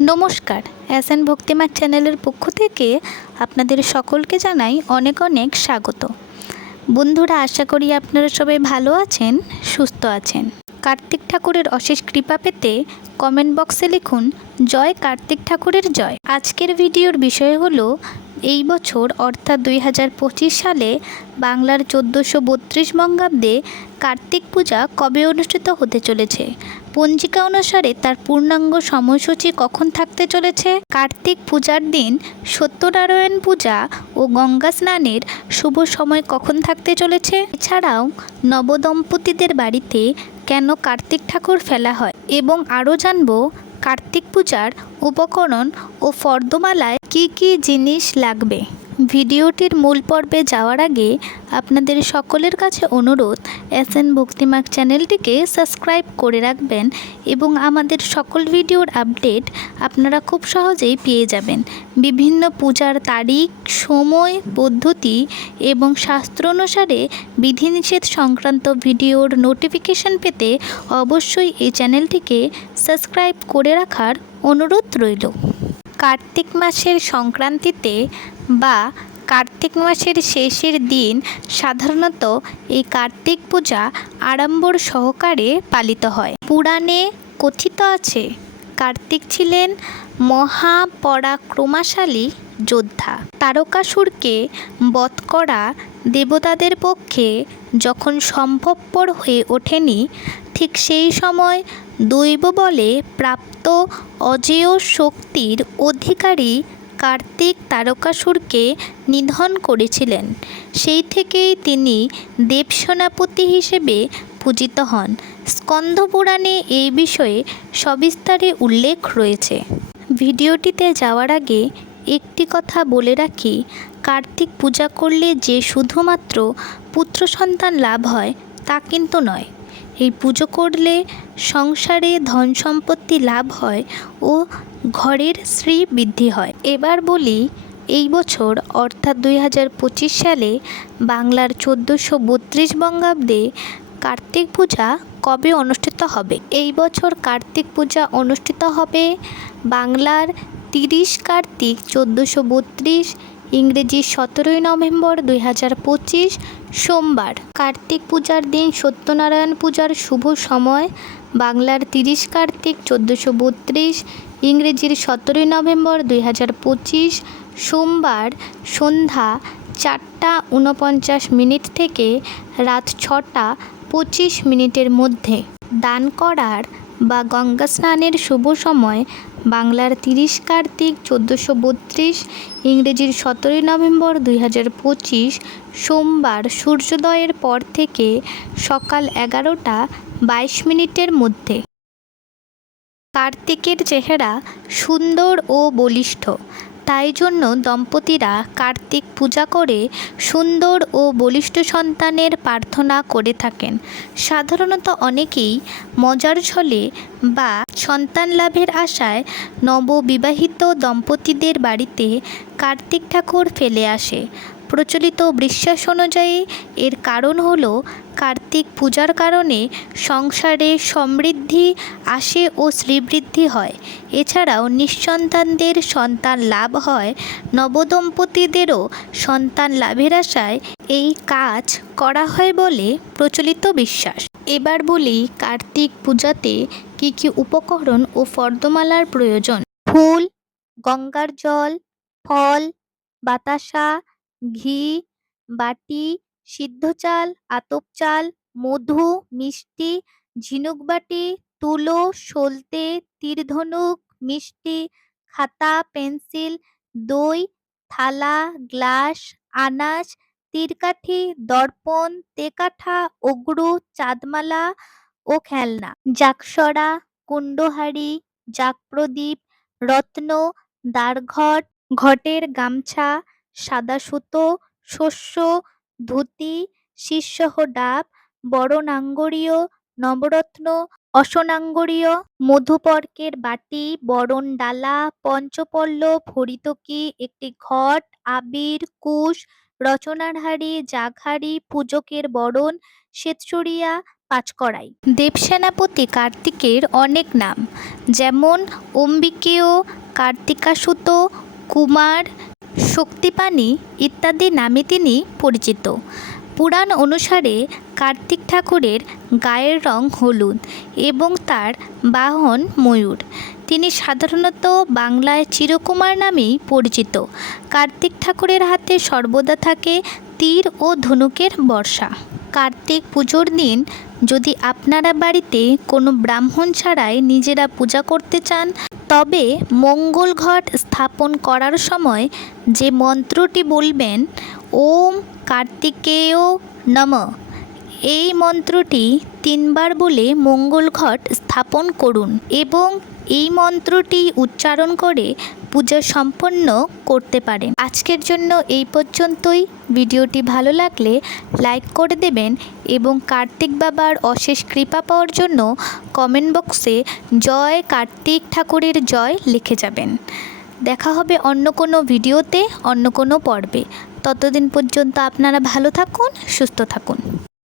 নমস্কার, এসএন ভক্তিমার চ্যানেলের পক্ষ থেকে আপনাদের সকলকে জানাই অনেক অনেক স্বাগত। বন্ধুরা, আশা করি আপনারা সবাই ভালো আছেন, সুস্থ আছেন। কার্তিক ঠাকুরের অশেষ কৃপা পেতে কমেন্ট বক্সে লিখুন জয় কার্তিক ঠাকুরের জয়। আজকের ভিডিওর বিষয় হলো এই বছর অর্থাৎ 2025 সালে বাংলার 1432 বঙ্গাব্দে কার্তিক পূজা কবে অনুষ্ঠিত হতে চলেছে, পঞ্জিকা অনুসারে তার পূর্ণাঙ্গ সময়সূচি কখন থাকতে চলেছে, কার্তিক পূজার দিন সত্যনারায়ণ পূজা ও গঙ্গা স্নানের শুভ সময় কখন থাকতে চলেছে, এছাড়াও নবদম্পতিদের বাড়িতে কেন কার্তিক ঠাকুর ফেলা হয় এবং আরও জানব কার্তিক পূজার উপকরণ ও ফর্দমালায় কি কি জিনিস লাগবে। ভিডিওটির মূল পর্বে যাওয়ার আগে আপনাদের সকলের কাছে অনুরোধ, এসএন ভক্তিমার্গ চ্যানেলটিকে সাবস্ক্রাইব করে রাখবেন এবং আমাদের সকল ভিডিওর আপডেট আপনারা খুব সহজেই পেয়ে যাবেন। বিভিন্ন পূজার তারিখ, সময়, পদ্ধতি এবং শাস্ত্র অনুসারে বিধিনিষেধ সংক্রান্ত ভিডিওর নোটিফিকেশন পেতে অবশ্যই এই চ্যানেলটিকে সাবস্ক্রাইব করে রাখার অনুরোধ রইল। কার্তিক মাসের সংক্রান্তিতে বা কার্তিক মাসের শেষের দিন সাধারণত এই কার্তিক পূজা আড়ম্বর সহকারে পালিত হয়। পুরাণে কথিত আছে কার্তিক ছিলেন মহাপরাক্রমশালী যোদ্ধা। তারকাসুরকে বধ করা দেবতাদের পক্ষে যখন সম্ভবপর হয়ে ওঠেনি, ঠিক সেই সময় দৈব বলে প্রাপ্ত অজেয় শক্তির অধিকারী কার্তিক তারকাসুরকে নিধন করেছিলেন। সেই থেকেই তিনি দেবসেনাপতি হিসেবে পূজিত হন। স্কন্দ পুরাণে এই বিষয়ে সবিস্তারে উল্লেখ রয়েছে। ভিডিওটিতে যাওয়ার আগে একটি কথা বলে রাখি, কার্তিক পূজা করলে যে শুধুমাত্র পুত্র সন্তান লাভ হয় তা কিন্তু নয়। এই পুজো করলে সংসারে ধন সম্পত্তি লাভ হয় ও ঘরের শ্রী বৃদ্ধি হয়। এবার বলি, এই বছর অর্থাৎ 2025 সালে বাংলার 1432 বঙ্গাব্দে কার্তিক পূজা কবে অনুষ্ঠিত হবে। এই বছর কার্তিক পূজা অনুষ্ঠিত হবে বাংলার 30 কার্তিক 1432, ইংরেজি 17 নভেম্বর 2025 সোমবার। কার্তিক পূজার দিন সত্যনারায়ণ পূজার শুভ সময় বাংলার 30 কার্তিক 1432, ইংরেজির 17 নভেম্বর 2025 সোমবার সন্ধ্যা 4:49 থেকে রাত 6:25 মধ্যে। দান করার বা গঙ্গা স্নানের শুভ সময় বাংলার 30 কার্তিক 1432, ইংরেজির 17 নভেম্বর 2025 সোমবার সূর্যোদয়ের পর থেকে সকাল 11:22 মধ্যে। কার্তিকের চেহারা সুন্দর ও বলিষ্ঠ, তাই জন্য দম্পতিরা কার্তিক পূজা করে সুন্দর ও বলিষ্ঠ সন্তানের প্রার্থনা করে থাকেন। সাধারণত অনেকেই মজার ছলে বা সন্তান লাভের আশায় নববিবাহিত দম্পতিদের বাড়িতে কার্তিক ঠাকুর ফেলে আসে। প্রচলিত বিশ্বাস অনুযায়ী এর কারণ হলো কার্তিক পূজার কারণে সংসারে সমৃদ্ধি আসে ও শ্রীবৃদ্ধি হয়। এছাড়াও নিঃসন্তানদের সন্তান লাভ হয়। নবদম্পতিদেরও সন্তান লাভের আশায় এই কাজ করা হয় বলে প্রচলিত বিশ্বাস। এবার বলি কার্তিক পূজাতে কি কি উপকরণ ও ফর্দমালার প্রয়োজন। ফুল, গঙ্গার জল, ফল, বাতাসা, ঘি, বাটি, সিদ্ধ চাল, আতপ চাল, মধু, মিষ্টি, ঝিনুক বাটি, তুলো, সলতে, তীরধনুক, মিষ্টি, খাতা, পেন্সিল, দই, থালা, গ্লাস, আনাজ, তীরকাঠি, দর্পণ, তেকাঠা, অগরু, চাঁদমালা ও খেলনা, জাগসরা, কুণ্ডহাড়ি, জাগপ্রদীপ, রত্ন, দ্বারঘট, ঘটের গামছা, সাদা সুতো, শস্য, ধুতি, শীর্ষহ ডাব, বরণাঙ্গরীয়, নবরত্ন, অসনাঙ্গরীয়, মধুপর্কের বাটি, বরণ ডালা, পঞ্চপল্লব, হরিতকি, একটি ঘট, আবির, কুশ, রচনার হাঁড়ি, জাগহাঁড়ি, পূজকের বরণ, শ্বেতসরিয়া, পাঁচকড়াই। দেবসেনাপতি কার্তিকের অনেক নাম, যেমন অম্বিকেয়, কার্তিকাসুত, কুমার, শক্তিপাণি ইত্যাদি নামে তিনি পরিচিত। পুরাণ অনুসারে কার্তিক ঠাকুরের গায়ের রং হলুদ এবং তার বাহন ময়ূর। তিনি সাধারণত বাংলায় চিরকুমার নামেই পরিচিত। কার্তিক ঠাকুরের হাতে সর্বদা থাকে তীর ও ধনুকের বর্ষা। কার্তিক পুজোর দিন যদি আপনারা বাড়িতে কোনো ব্রাহ্মণ ছাড়াই নিজেরা পূজা করতে চান, তবে মঙ্গল ঘট স্থাপন করার সময় যে মন্ত্রটি বলবেন, ওম কার্তিকেয় নমঃ, এই মন্ত্রটি 3 বার বলে মঙ্গল ঘট স্থাপন করুন এবং এই মন্ত্রটি উচ্চারণ করে পূজা সম্পন্ন করতে পারেন। আজকের জন্য এই পর্যন্তই। ভিডিওটি ভালো লাগলে লাইক করে দেবেন এবং কার্তিক বাবার অশেষ কৃপা পাওয়ার জন্য কমেন্ট বক্সে জয় কার্তিক ঠাকুরের জয় লিখে যাবেন। দেখা হবে অন্য কোনো ভিডিওতে, অন্য কোনো পর্বে। ততদিন পর্যন্ত আপনারা ভালো থাকুন, সুস্থ থাকুন।